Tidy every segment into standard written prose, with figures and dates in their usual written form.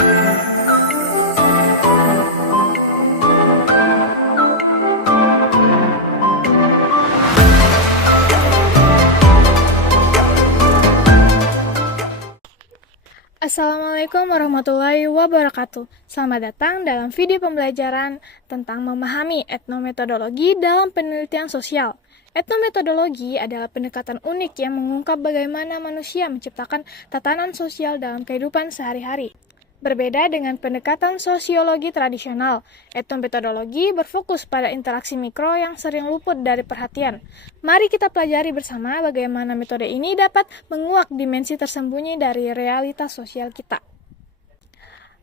Assalamualaikum warahmatullahi wabarakatuh. Selamat datang dalam video pembelajaran tentang memahami etnometodologi dalam penelitian sosial. Etnometodologi adalah pendekatan unik yang mengungkap bagaimana manusia menciptakan tatanan sosial dalam kehidupan sehari-hari. Berbeda dengan pendekatan sosiologi tradisional, etnometodologi berfokus pada interaksi mikro yang sering luput dari perhatian. Mari kita pelajari bersama bagaimana metode ini dapat menguak dimensi tersembunyi dari realitas sosial kita.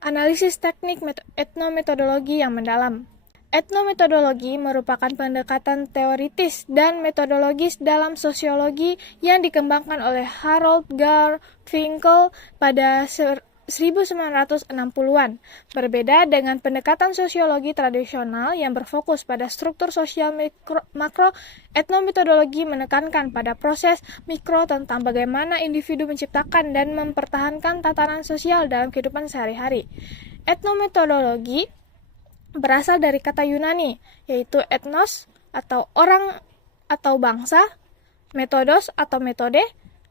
Analisis teknik etnometodologi yang mendalam. Etnometodologi merupakan pendekatan teoritis dan metodologis dalam sosiologi yang dikembangkan oleh Harold Garfinkel pada 1960-an. Berbeda dengan pendekatan sosiologi tradisional yang berfokus pada struktur sosial makro, etnometodologi menekankan pada proses mikro tentang bagaimana individu menciptakan dan mempertahankan tatanan sosial dalam kehidupan sehari-hari. Etnometodologi berasal dari kata Yunani, yaitu ethnos atau orang atau bangsa, metodos atau metode,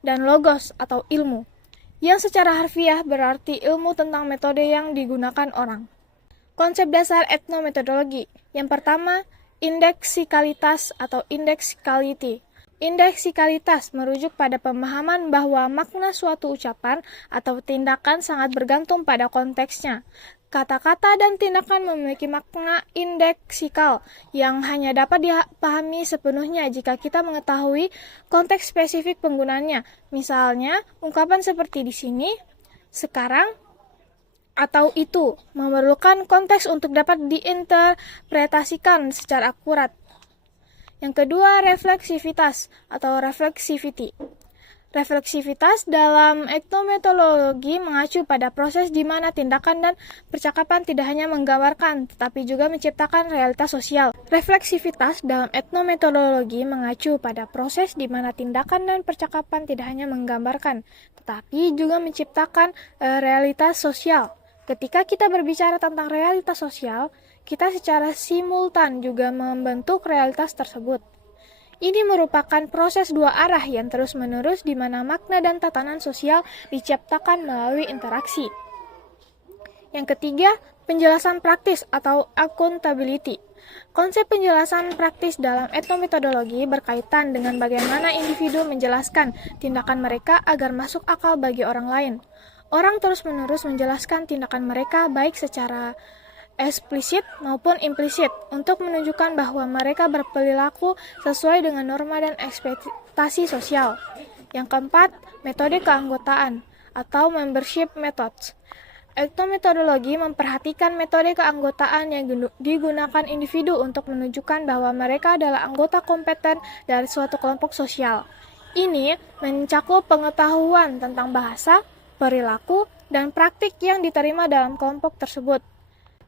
dan logos atau ilmu, yang secara harfiah berarti ilmu tentang metode yang digunakan orang. Konsep dasar etnometodologi. Yang pertama, indeksikalitas atau indexicality. Indeksikalitas merujuk pada pemahaman bahwa makna suatu ucapan atau tindakan sangat bergantung pada konteksnya. Kata-kata dan tindakan memiliki makna indeksikal yang hanya dapat dipahami sepenuhnya jika kita mengetahui konteks spesifik penggunaannya. Misalnya, ungkapan seperti di sini, sekarang, atau itu memerlukan konteks untuk dapat diinterpretasikan secara akurat. Yang kedua, refleksivitas atau reflexivity. Refleksivitas dalam etnometodologi mengacu pada proses di mana tindakan dan percakapan tidak hanya menggambarkan, tetapi juga menciptakan realitas sosial. Refleksivitas dalam etnometodologi mengacu pada proses di mana tindakan dan percakapan tidak hanya menggambarkan, tetapi juga menciptakan realitas sosial. Ketika kita berbicara tentang realitas sosial, kita secara simultan juga membentuk realitas tersebut. Ini merupakan proses dua arah yang terus-menerus di mana makna dan tatanan sosial diciptakan melalui interaksi. Yang ketiga, penjelasan praktis atau accountability. Konsep penjelasan praktis dalam etnometodologi berkaitan dengan bagaimana individu menjelaskan tindakan mereka agar masuk akal bagi orang lain. Orang terus-menerus menjelaskan tindakan mereka baik secara eksplisit maupun implisit untuk menunjukkan bahwa mereka berperilaku sesuai dengan norma dan ekspektasi sosial. Yang keempat, metode keanggotaan atau membership methods. Etnometodologi memperhatikan metode keanggotaan yang digunakan individu untuk menunjukkan bahwa mereka adalah anggota kompeten dari suatu kelompok sosial. Ini mencakup pengetahuan tentang bahasa, perilaku, dan praktik yang diterima dalam kelompok tersebut.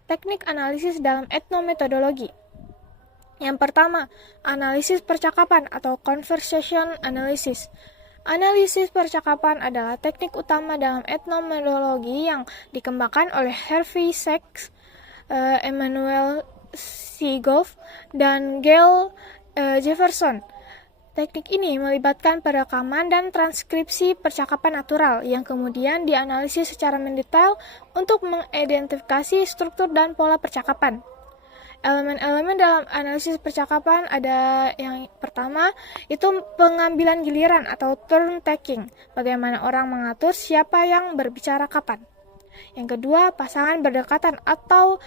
Teknik analisis dalam etnometodologi. Yang pertama, analisis percakapan atau conversation analysis. Analisis percakapan adalah teknik utama dalam etnometodologi yang dikembangkan oleh Harvey Sachs, Emmanuel Seagoff, dan Gail Jefferson. Teknik ini melibatkan perekaman dan transkripsi percakapan natural yang kemudian dianalisis secara mendetail untuk mengidentifikasi struktur dan pola percakapan. Elemen-elemen dalam analisis percakapan ada yang pertama, itu pengambilan giliran atau turn taking, bagaimana orang mengatur siapa yang berbicara kapan. Yang kedua, pasangan berdekatan atau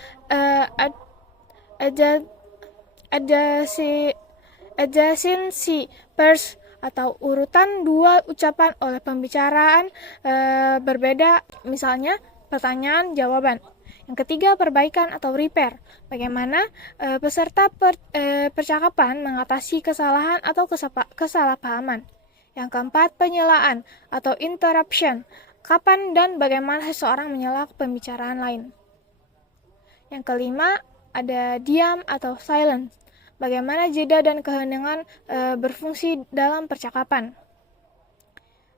adjacency pairs atau urutan dua ucapan oleh pembicaraan berbeda, misalnya pertanyaan jawaban. Yang ketiga, perbaikan atau repair, bagaimana peserta percakapan mengatasi kesalahan atau kesalahpahaman. Yang keempat, penyelaan atau interruption, kapan dan bagaimana seseorang menyela pembicaraan lain. Yang kelima, ada diam atau silence, bagaimana jeda dan keheningan berfungsi dalam percakapan.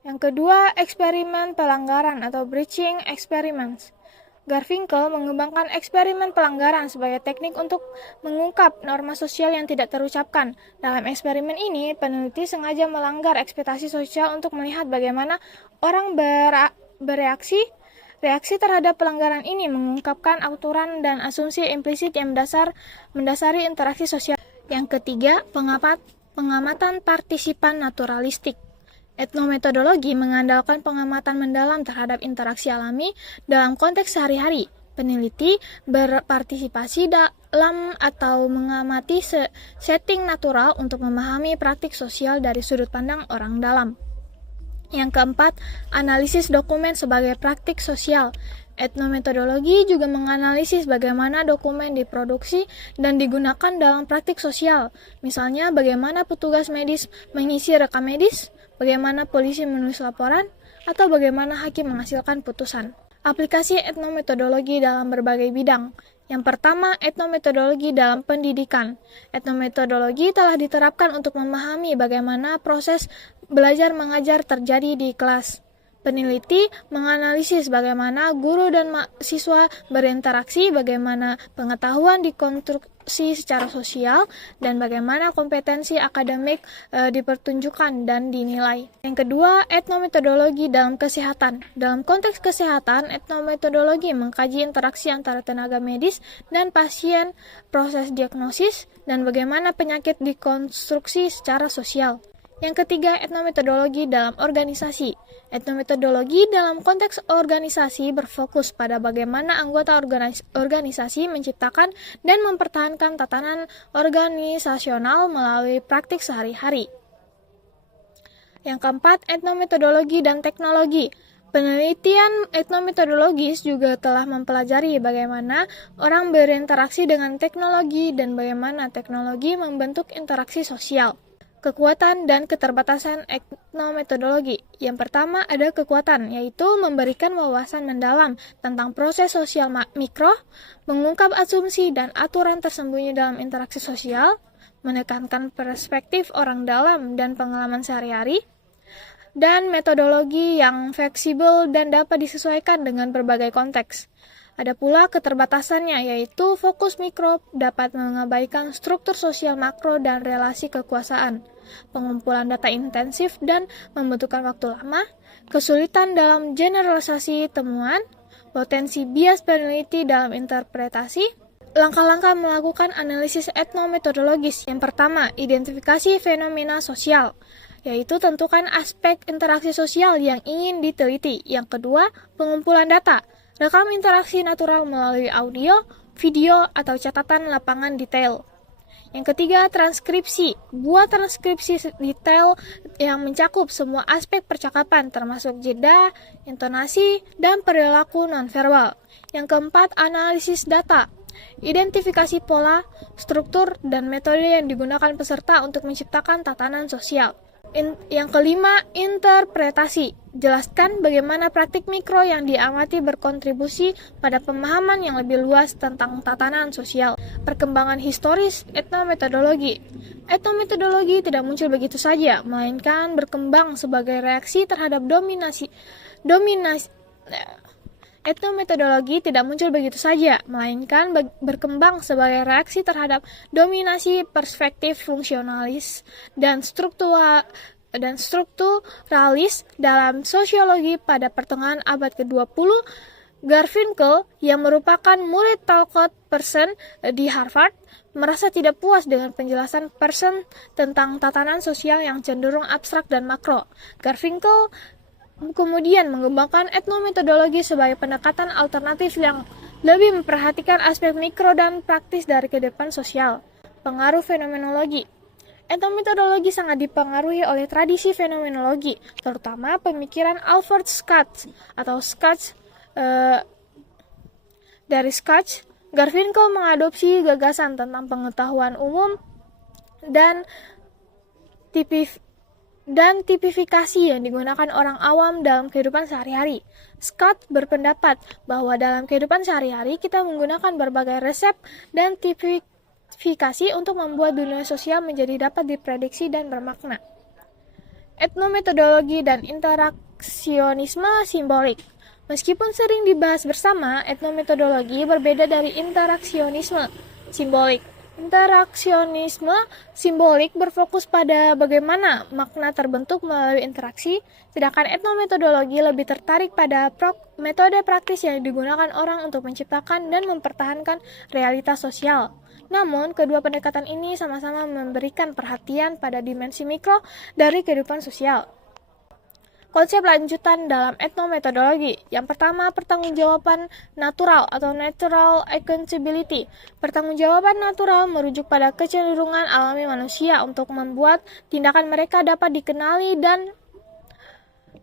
Yang kedua, eksperimen pelanggaran atau breaching experiments, Garfinkel mengembangkan eksperimen pelanggaran sebagai teknik untuk mengungkap norma sosial yang tidak terucapkan. Dalam eksperimen ini, peneliti sengaja melanggar ekspektasi sosial untuk melihat bagaimana orang bereaksi. Reaksi terhadap pelanggaran ini mengungkapkan aturan dan asumsi implisit yang mendasari interaksi sosial. Yang ketiga, pengamatan partisipan naturalistik. Etnometodologi mengandalkan pengamatan mendalam terhadap interaksi alami dalam konteks sehari-hari. Peneliti berpartisipasi dalam atau mengamati setting natural untuk memahami praktik sosial dari sudut pandang orang dalam. Yang keempat, analisis dokumen sebagai praktik sosial. Etnometodologi juga menganalisis bagaimana dokumen diproduksi dan digunakan dalam praktik sosial. Misalnya, bagaimana petugas medis mengisi rekam medis, bagaimana polisi menulis laporan, atau bagaimana hakim menghasilkan putusan. Aplikasi etnometodologi dalam berbagai bidang. Yang pertama, etnometodologi dalam pendidikan. Etnometodologi telah diterapkan untuk memahami bagaimana proses belajar mengajar terjadi di kelas. Peneliti menganalisis bagaimana guru dan siswa berinteraksi, bagaimana pengetahuan dikonstruksi secara sosial, dan bagaimana kompetensi akademik dipertunjukkan dan dinilai. Yang kedua, etnometodologi dalam kesehatan. Dalam konteks kesehatan, etnometodologi mengkaji interaksi antara tenaga medis dan pasien, proses diagnosis, dan bagaimana penyakit dikonstruksi secara sosial. Yang ketiga, etnometodologi dalam organisasi. Etnometodologi dalam konteks organisasi berfokus pada bagaimana anggota organisasi menciptakan dan mempertahankan tatanan organisasional melalui praktik sehari-hari. Yang keempat, etnometodologi dan teknologi. Penelitian etnometodologis juga telah mempelajari bagaimana orang berinteraksi dengan teknologi dan bagaimana teknologi membentuk interaksi sosial. Kekuatan dan keterbatasan etnometodologi. Yang pertama ada kekuatan, yaitu memberikan wawasan mendalam tentang proses sosial mikro, mengungkap asumsi dan aturan tersembunyi dalam interaksi sosial, menekankan perspektif orang dalam dan pengalaman sehari-hari, dan metodologi yang fleksibel dan dapat disesuaikan dengan berbagai konteks. Ada pula keterbatasannya, yaitu fokus mikro dapat mengabaikan struktur sosial makro dan relasi kekuasaan, pengumpulan data intensif dan membutuhkan waktu lama, kesulitan dalam generalisasi temuan, potensi bias peneliti dalam interpretasi. Langkah-langkah melakukan analisis etnometodologis. Yang pertama, identifikasi fenomena sosial, yaitu tentukan aspek interaksi sosial yang ingin diteliti. Yang kedua, pengumpulan data. Rekam interaksi natural melalui audio, video, atau catatan lapangan detail. Yang ketiga, transkripsi. Buat transkripsi detail yang mencakup semua aspek percakapan, termasuk jeda, intonasi, dan perilaku nonverbal. Yang keempat, analisis data. Identifikasi pola, struktur, dan metode yang digunakan peserta untuk menciptakan tatanan sosial. Yang kelima, interpretasi. Jelaskan bagaimana praktik mikro yang diamati berkontribusi pada pemahaman yang lebih luas tentang tatanan sosial. Perkembangan historis etnometodologi. Etnometodologi tidak muncul begitu saja, melainkan berkembang sebagai reaksi terhadap Etnometodologi tidak muncul begitu saja, melainkan berkembang sebagai reaksi terhadap dominasi perspektif fungsionalis dan strukturalis dalam sosiologi pada pertengahan abad ke-20. Garfinkel, yang merupakan murid Talcott Pearson di Harvard, merasa tidak puas dengan penjelasan Pearson tentang tatanan sosial yang cenderung abstrak dan makro. Garfinkel kemudian mengembangkan etnometodologi sebagai pendekatan alternatif yang lebih memperhatikan aspek mikro dan praktis dari kehidupan sosial. Pengaruh fenomenologi. Etnometodologi sangat dipengaruhi oleh tradisi fenomenologi, terutama pemikiran Alfred Schatz atau Schatz. Dari Schatz, Garfinkel mengadopsi gagasan tentang pengetahuan umum dan tipifikasi yang digunakan orang awam dalam kehidupan sehari-hari. Scott berpendapat bahwa dalam kehidupan sehari-hari kita menggunakan berbagai resep dan tipifikasi untuk membuat dunia sosial menjadi dapat diprediksi dan bermakna. Etnometodologi dan interaksionisme simbolik. Meskipun sering dibahas bersama, etnometodologi berbeda dari interaksionisme simbolik. Interaksionisme simbolik berfokus pada bagaimana makna terbentuk melalui interaksi, sedangkan etnometodologi lebih tertarik pada metode praktis yang digunakan orang untuk menciptakan dan mempertahankan realitas sosial. Namun, kedua pendekatan ini sama-sama memberikan perhatian pada dimensi mikro dari kehidupan sosial. Konsep lanjutan dalam etnometodologi. Yang pertama, pertanggungjawaban natural atau natural accountability. Pertanggungjawaban natural merujuk pada kecenderungan alami manusia untuk membuat tindakan mereka dapat dikenali dan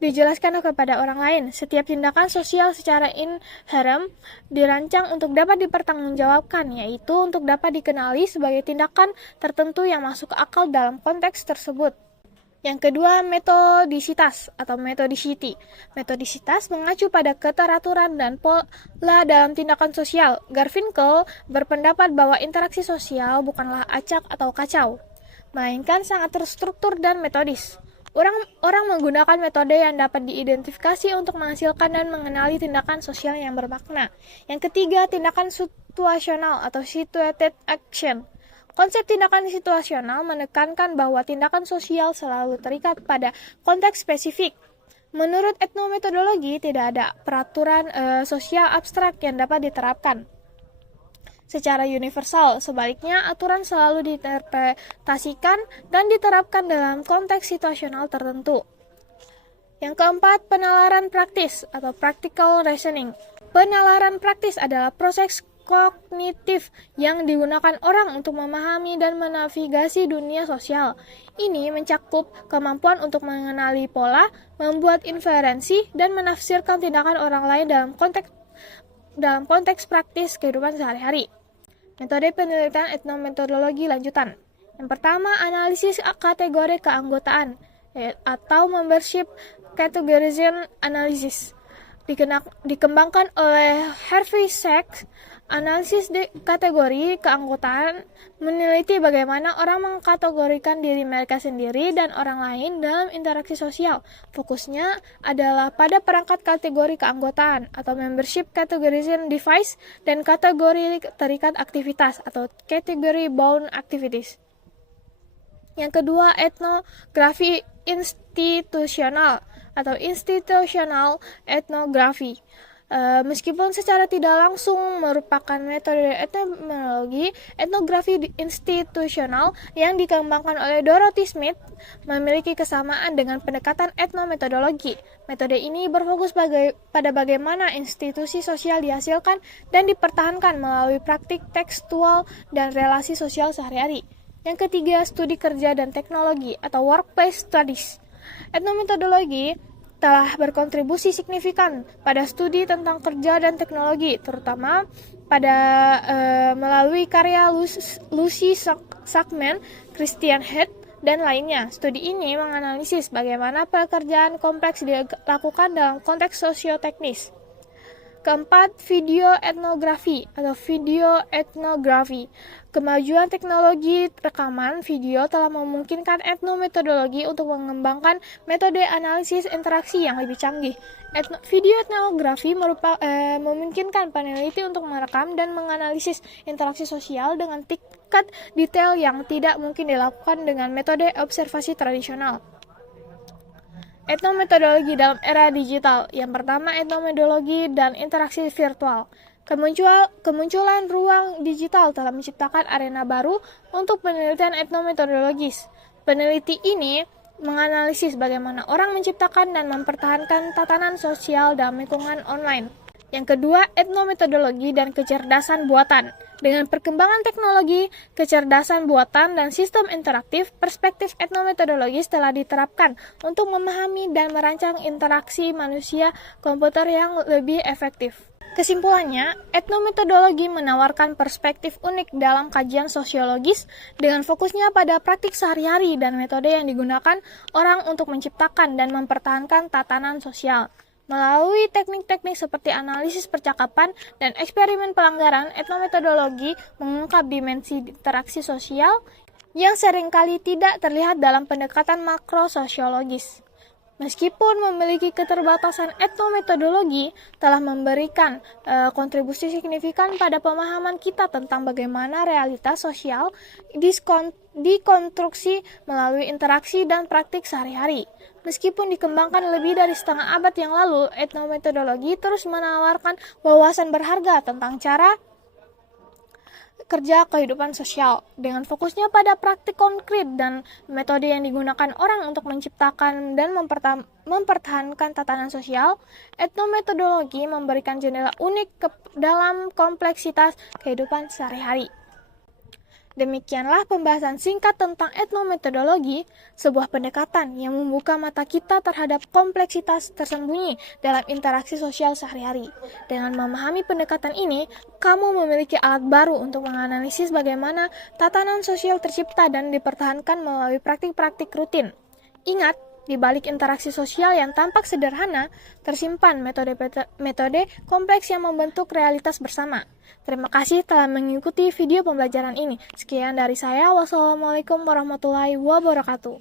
dijelaskan kepada orang lain. Setiap tindakan sosial secara inherent dirancang untuk dapat dipertanggungjawabkan, yaitu untuk dapat dikenali sebagai tindakan tertentu yang masuk akal dalam konteks tersebut. Yang kedua, metodisitas atau metodicity. Metodisitas mengacu pada keteraturan dan pola dalam tindakan sosial. Garfinkel berpendapat bahwa interaksi sosial bukanlah acak atau kacau, melainkan sangat terstruktur dan metodis. Orang menggunakan metode yang dapat diidentifikasi untuk menghasilkan dan mengenali tindakan sosial yang bermakna. Yang ketiga, tindakan situasional atau situated action. Konsep tindakan situasional menekankan bahwa tindakan sosial selalu terikat pada konteks spesifik. Menurut etnometodologi, tidak ada peraturan sosial abstrak yang dapat diterapkan secara universal. Sebaliknya, aturan selalu diinterpretasikan dan diterapkan dalam konteks situasional tertentu. Yang keempat, penalaran praktis atau practical reasoning. Penalaran praktis adalah proses kognitif yang digunakan orang untuk memahami dan menavigasi dunia sosial. Ini mencakup kemampuan untuk mengenali pola, membuat inferensi, dan menafsirkan tindakan orang lain dalam konteks praktis kehidupan sehari-hari. Metode penelitian etnometodologi lanjutan. Yang pertama, analisis kategori keanggotaan atau membership categorization analysis. Dikembangkan oleh Harvey Sachs. Analisis kategori keanggotaan meneliti bagaimana orang mengkategorikan diri mereka sendiri dan orang lain dalam interaksi sosial. Fokusnya adalah pada perangkat kategori keanggotaan atau membership categorization device dan kategori terikat aktivitas atau category bound activities. Yang kedua, etnografi institusional atau institutional ethnography. Meskipun secara tidak langsung merupakan metode etnologi, etnografi institusional yang dikembangkan oleh Dorothy Smith memiliki kesamaan dengan pendekatan etnometodologi. Metode ini berfokus pada bagaimana institusi sosial dihasilkan dan dipertahankan melalui praktik tekstual dan relasi sosial sehari-hari. Yang ketiga, studi kerja dan teknologi atau workplace studies. Etnometodologi telah berkontribusi signifikan pada studi tentang kerja dan teknologi, terutama pada melalui karya Lucy Sackman, Christian Head, dan lainnya. Studi ini menganalisis bagaimana pekerjaan kompleks dilakukan dalam konteks sosioteknis. Keempat, video etnografi atau video etnografi. Kemajuan teknologi rekaman video telah memungkinkan etnometodologi untuk mengembangkan metode analisis interaksi yang lebih canggih. Video etnografi memungkinkan peneliti untuk merekam dan menganalisis interaksi sosial dengan tingkat detail yang tidak mungkin dilakukan dengan metode observasi tradisional. Etnometodologi dalam era digital. Yang pertama, etnometodologi dan interaksi virtual. Kemunculan ruang digital telah menciptakan arena baru untuk penelitian etnometodologis. Peneliti ini menganalisis bagaimana orang menciptakan dan mempertahankan tatanan sosial dalam lingkungan online. Yang kedua, etnometodologi dan kecerdasan buatan. Dengan perkembangan teknologi, kecerdasan buatan, dan sistem interaktif, perspektif etnometodologis telah diterapkan untuk memahami dan merancang interaksi manusia-komputer yang lebih efektif. Kesimpulannya, etnometodologi menawarkan perspektif unik dalam kajian sosiologis dengan fokusnya pada praktik sehari-hari dan metode yang digunakan orang untuk menciptakan dan mempertahankan tatanan sosial. Melalui teknik-teknik seperti analisis percakapan dan eksperimen pelanggaran, etnometodologi mengungkap dimensi interaksi sosial yang seringkali tidak terlihat dalam pendekatan makrososiologis. Meskipun memiliki keterbatasan, etnometodologi telah memberikan kontribusi signifikan pada pemahaman kita tentang bagaimana realitas sosial dikonstruksi melalui interaksi dan praktik sehari-hari. Meskipun dikembangkan lebih dari setengah abad yang lalu, etnometodologi terus menawarkan wawasan berharga tentang cara kerja kehidupan sosial, dengan fokusnya pada praktik konkret dan metode yang digunakan orang untuk menciptakan dan mempertahankan tatanan sosial. Etnometodologi memberikan jendela unik dalam kompleksitas kehidupan sehari-hari. Demikianlah pembahasan singkat tentang etnometodologi, sebuah pendekatan yang membuka mata kita terhadap kompleksitas tersembunyi dalam interaksi sosial sehari-hari. Dengan memahami pendekatan ini, kamu memiliki alat baru untuk menganalisis bagaimana tatanan sosial tercipta dan dipertahankan melalui praktik-praktik rutin. Ingat, di balik interaksi sosial yang tampak sederhana, tersimpan metode kompleks yang membentuk realitas bersama. Terima kasih telah mengikuti video pembelajaran ini. Sekian dari saya. Wassalamualaikum warahmatullahi wabarakatuh.